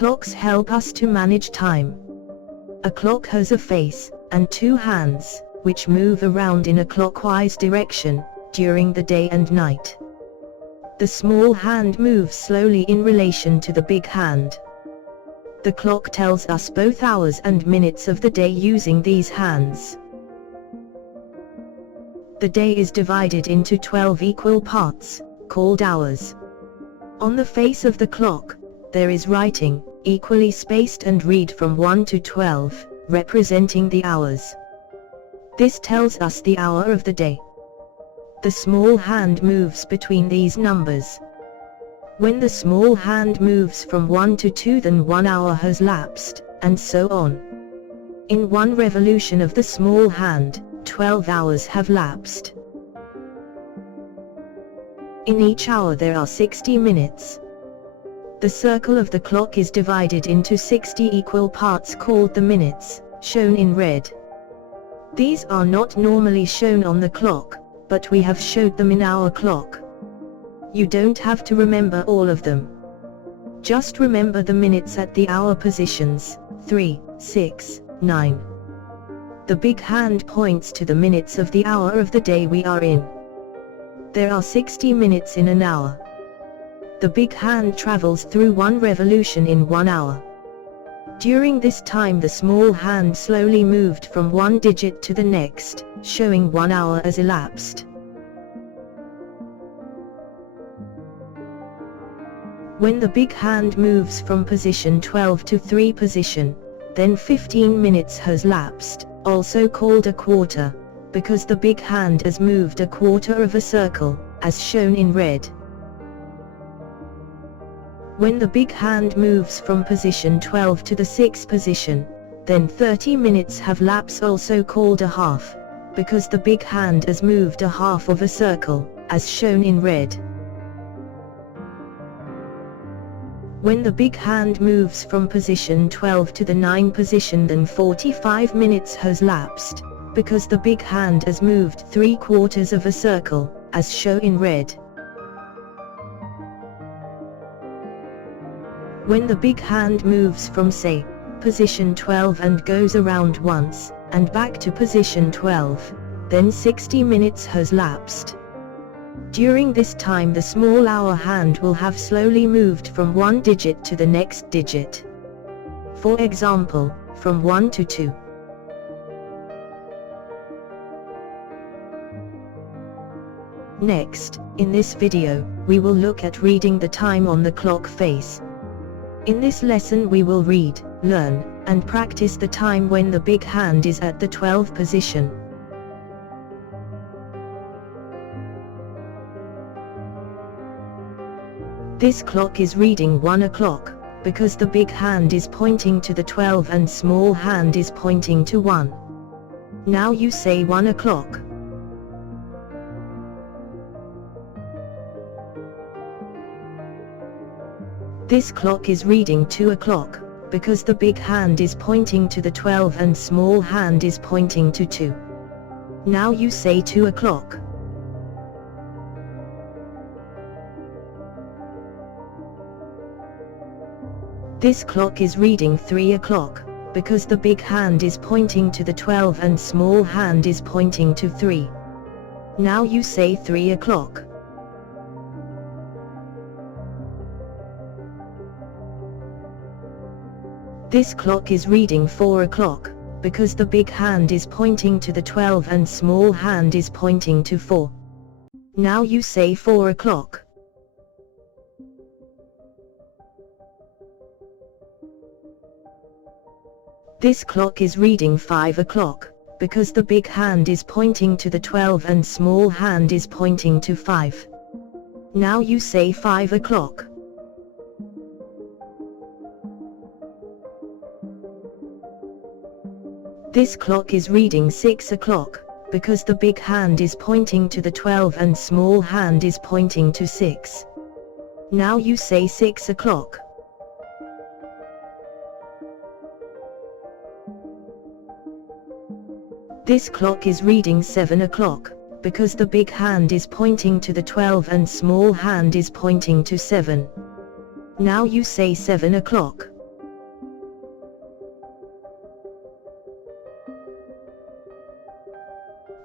Clocks help us to manage time. A clock has a face and two hands, which move around in a clockwise direction during the day and night. The small hand moves slowly in relation to the big hand. The clock tells us both hours and minutes of the day using these hands. The day is divided into 12 equal parts, called hours. On the face of the clock, there is writing, equally spaced and read from 1 to 12, representing the hours. This tells us the hour of the day. The small hand moves between these numbers. When the small hand moves from 1 to 2, then 1 hour has lapsed, and so on. In one revolution of the small hand, 12 hours have lapsed. In each hour there are 60 minutes. The circle of the clock is divided into 60 equal parts called the minutes, shown in red. These are not normally shown on the clock, but we have showed them in our clock. You don't have to remember all of them. Just remember the minutes at the hour positions, 3, 6, 9. The big hand points to the minutes of the hour of the day we are in. There are 60 minutes in an hour. The big hand travels through one revolution in 1 hour. During this time the small hand slowly moved from one digit to the next, showing 1 hour as elapsed. When the big hand moves from position 12 to 3 position, then 15 minutes has lapsed, also called a quarter, because the big hand has moved a quarter of a circle, as shown in red. When the big hand moves from position 12 to the 6th position, then 30 minutes have lapsed, also called a half, because the big hand has moved a half of a circle, as shown in red. When the big hand moves from position 12 to the 9th position, then 45 minutes has lapsed, because the big hand has moved 3/4 of a circle, as shown in red. When the big hand moves from, say, position 12 and goes around once, and back to position 12, then 60 minutes has lapsed. During this time the small hour hand will have slowly moved from one digit to the next digit. For example, from 1 to 2. Next, in this video, we will look at reading the time on the clock face. In this lesson we will read, learn, and practice the time when the big hand is at the 12th position. This clock is reading 1 o'clock, because the big hand is pointing to the 12 and small hand is pointing to 1. Now you say 1 o'clock. This clock is reading 2 o'clock, because the big hand is pointing to the 12 and small hand is pointing to 2. Now you say 2 o'clock. This clock is reading 3 o'clock, because the big hand is pointing to the 12 and small hand is pointing to 3. Now you say 3 o'clock. This clock is reading 4 o'clock, because the big hand is pointing to the 12 and small hand is pointing to 4. Now you say 4 o'clock. This clock is reading 5 o'clock, because the big hand is pointing to the 12 and small hand is pointing to 5. Now you say 5 o'clock. This clock is reading 6 o'clock, because the big hand is pointing to the 12 and small hand is pointing to 6. Now you say 6 o'clock. This clock is reading 7 o'clock, because the big hand is pointing to the 12 and small hand is pointing to 7. Now you say 7 o'clock.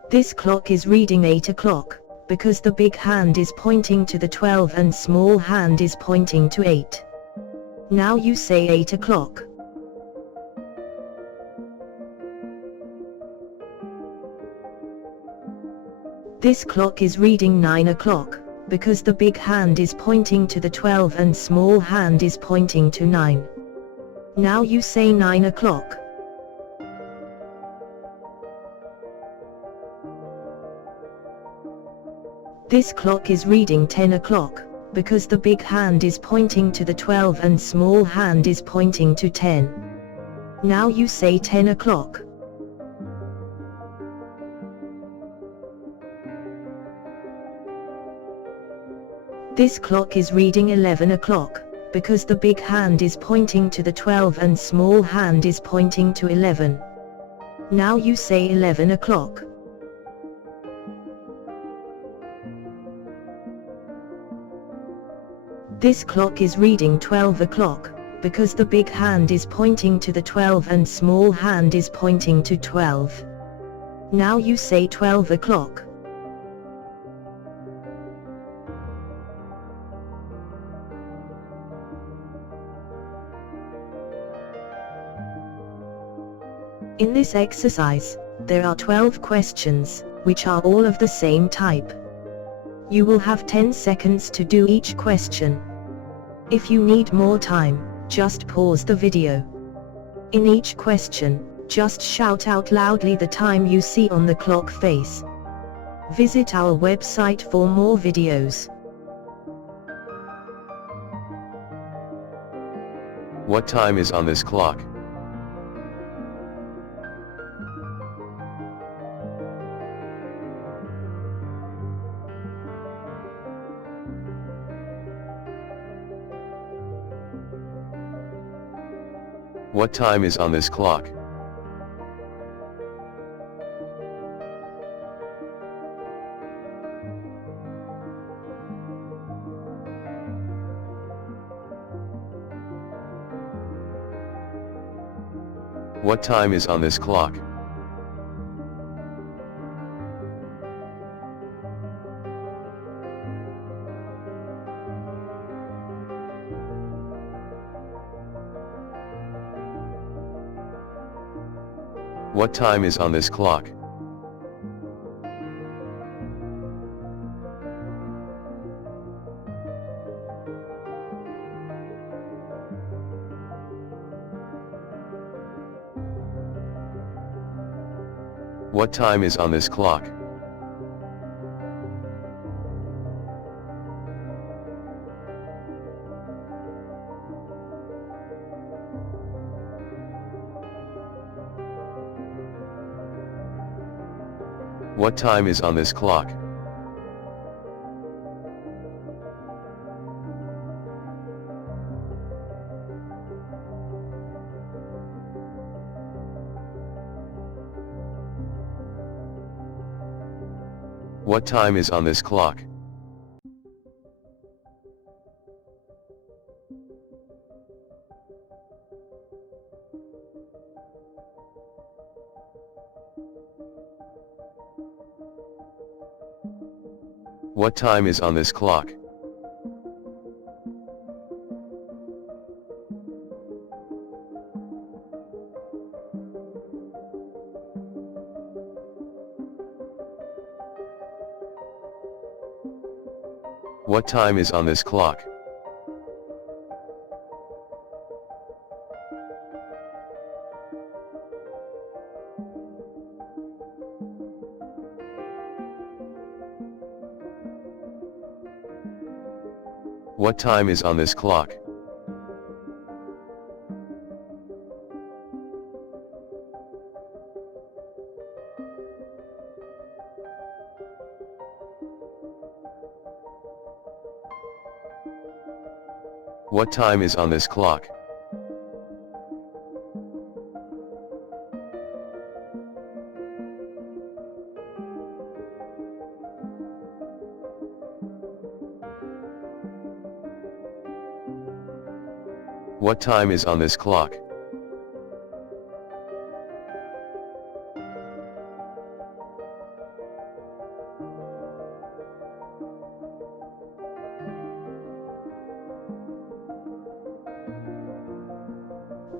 This clock is reading 8 o'clock, because the big hand is pointing to the 12 and small hand is pointing to 8. Now you say 8 o'clock. This clock is reading 9 o'clock, because the big hand is pointing to the 12 and small hand is pointing to 9. Now you say 9 o'clock. This clock is reading 10 o'clock, because the big hand is pointing to the 12 and small hand is pointing to 10. Now you say 10 o'clock. This clock is reading 11 o'clock, because the big hand is pointing to the 12 and small hand is pointing to 11. Now you say 11 o'clock. This clock is reading 12 o'clock, because the big hand is pointing to the 12 and small hand is pointing to 12. Now you say 12 o'clock. In this exercise, there are 12 questions, which are all of the same type. You will have 10 seconds to do each question. If you need more time, just pause the video. In each question, just shout out loudly the time you see on the clock face. Visit our website for more videos. What time is on this clock? What time is on this clock? What time is on this clock? What time is on this clock? What time is on this clock? What time is on this clock? What time is on this clock? What time is on this clock? What time is on this clock? What time is on this clock? What time is on this clock? What time is on this clock?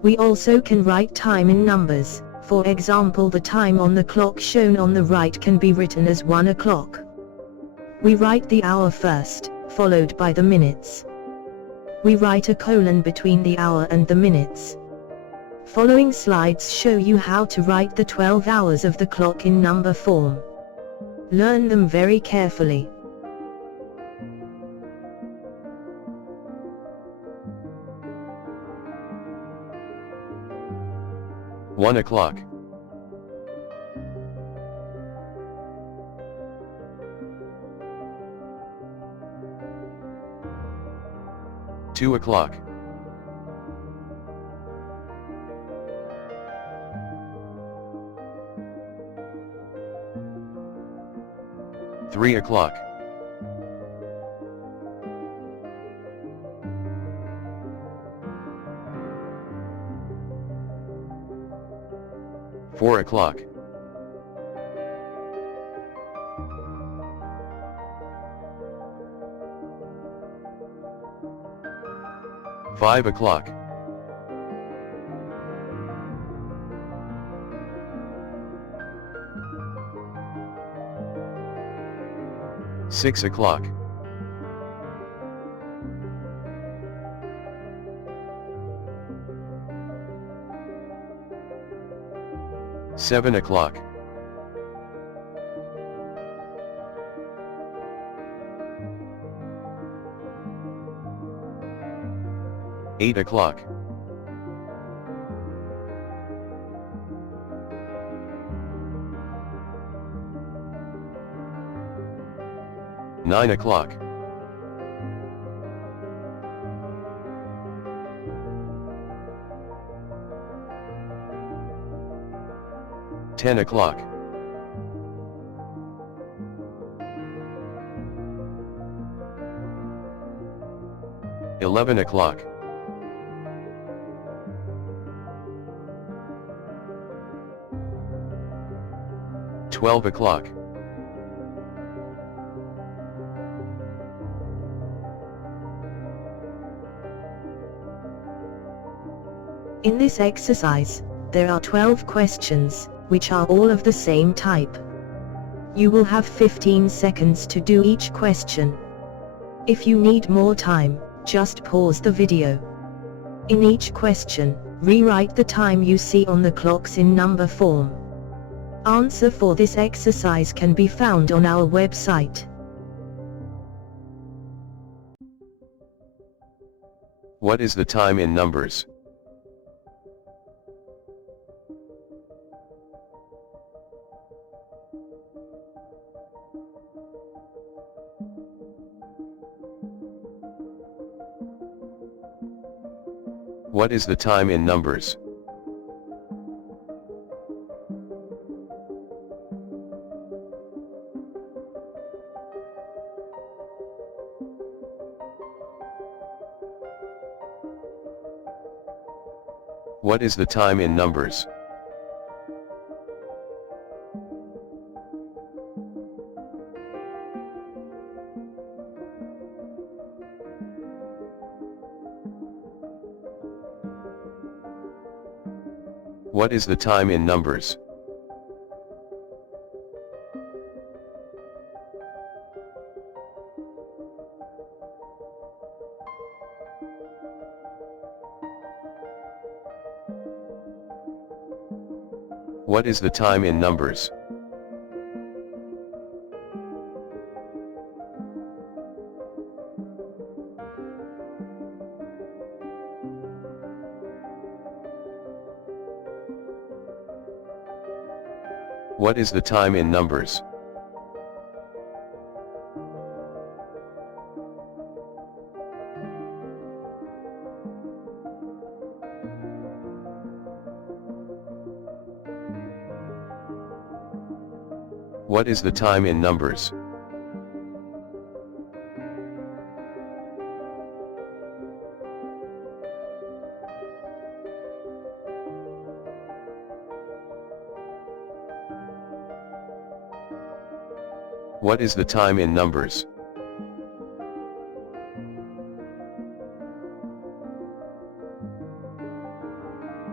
We also can write time in numbers. For example, the time on the clock shown on the right can be written as 1 o'clock. We write the hour first, followed by the minutes. We write a colon between the hour and the minutes. Following slides show you how to write the 12 hours of the clock in number form. Learn them very carefully. One o'clock. 2 o'clock. 3 o'clock. 4 o'clock. 5 o'clock. 6 o'clock. 7 o'clock. 8 o'clock. 9 o'clock. 10 o'clock. 11 o'clock. 12 o'clock. 'In this exercise, there are 12 questions, which are all of the same type. You will have 15 seconds to do each question. If you need more time, just pause the video. In each question, rewrite the time you see on the clocks in number form. Answer for this exercise can be found on our website. What is the time in numbers? What is the time in numbers? What is the time in numbers? What is the time in numbers? What is the time in numbers? What is the time in numbers? What is the time in numbers? What is the time in numbers?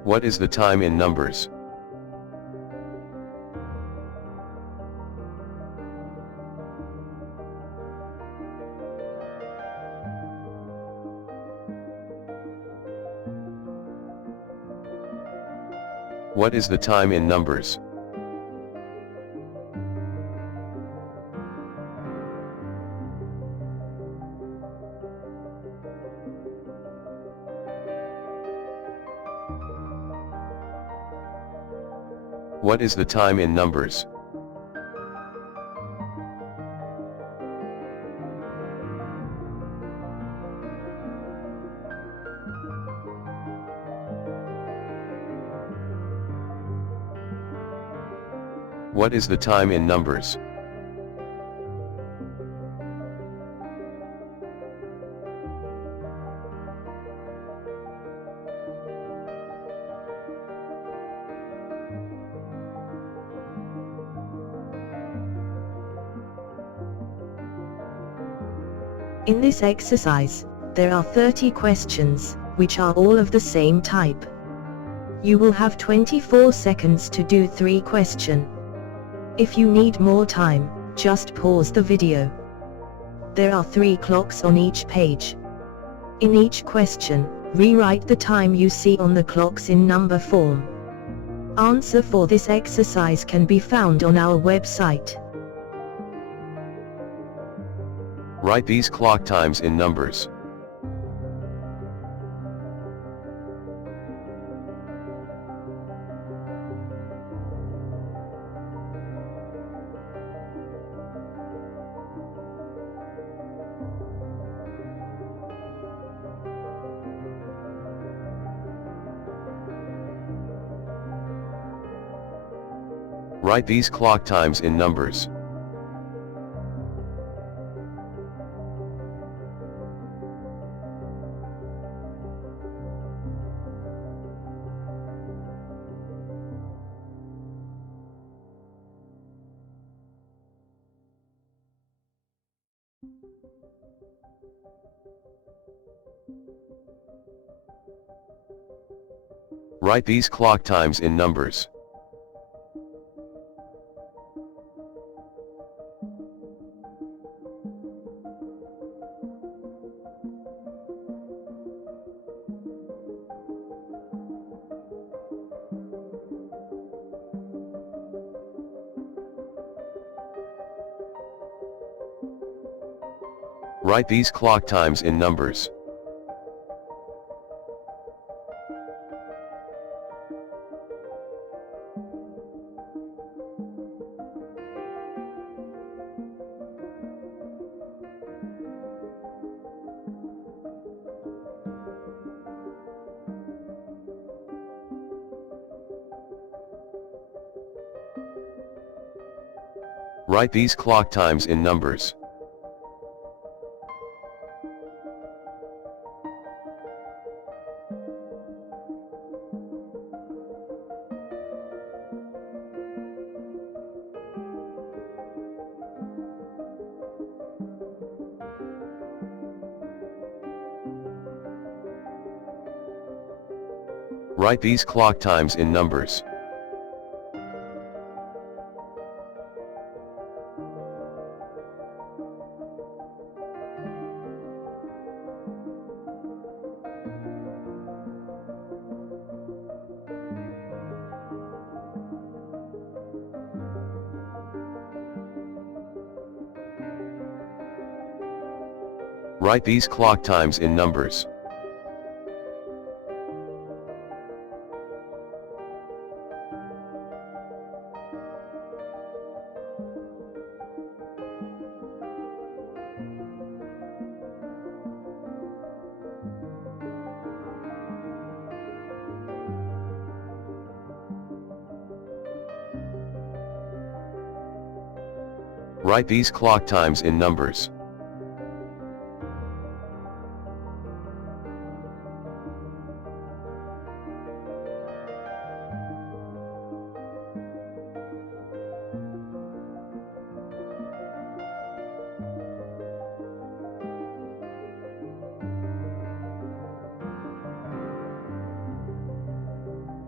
What is the time in numbers? What is the time in numbers? What is the time in numbers? What is the time in numbers? In this exercise, there are 30 questions, which are all of the same type. You will have 24 seconds to do 3 questions. If you need more time, just pause the video. There are 3 clocks on each page. In each question, rewrite the time you see on the clocks in number form. Answer for this exercise can be found on our website. Write these clock times in numbers. Write these clock times in numbers. Write these clock times in numbers. Write these clock times in numbers. Write these clock times in numbers. Write these clock times in numbers. Write these clock times in numbers. Write these clock times in numbers.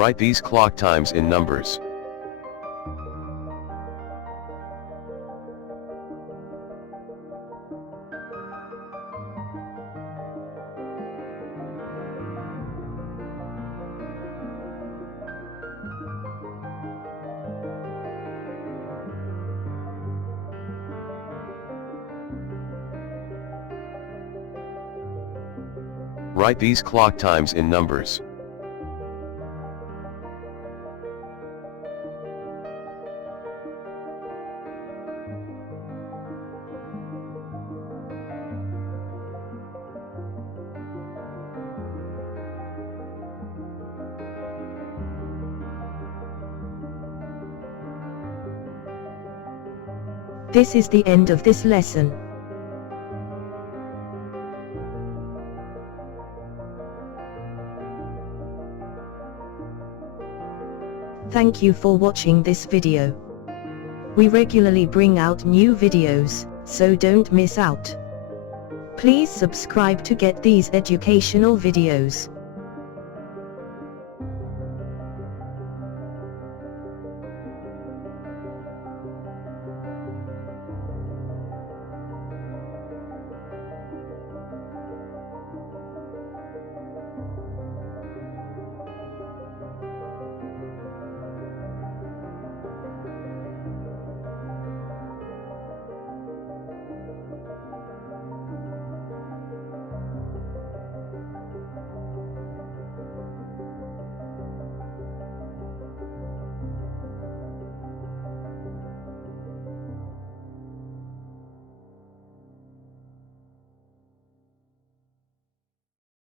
Write these clock times in numbers. Write these clock times in numbers. This is the end of this lesson. Thank you for watching this video. We regularly bring out new videos, so don't miss out. Please subscribe to get these educational videos.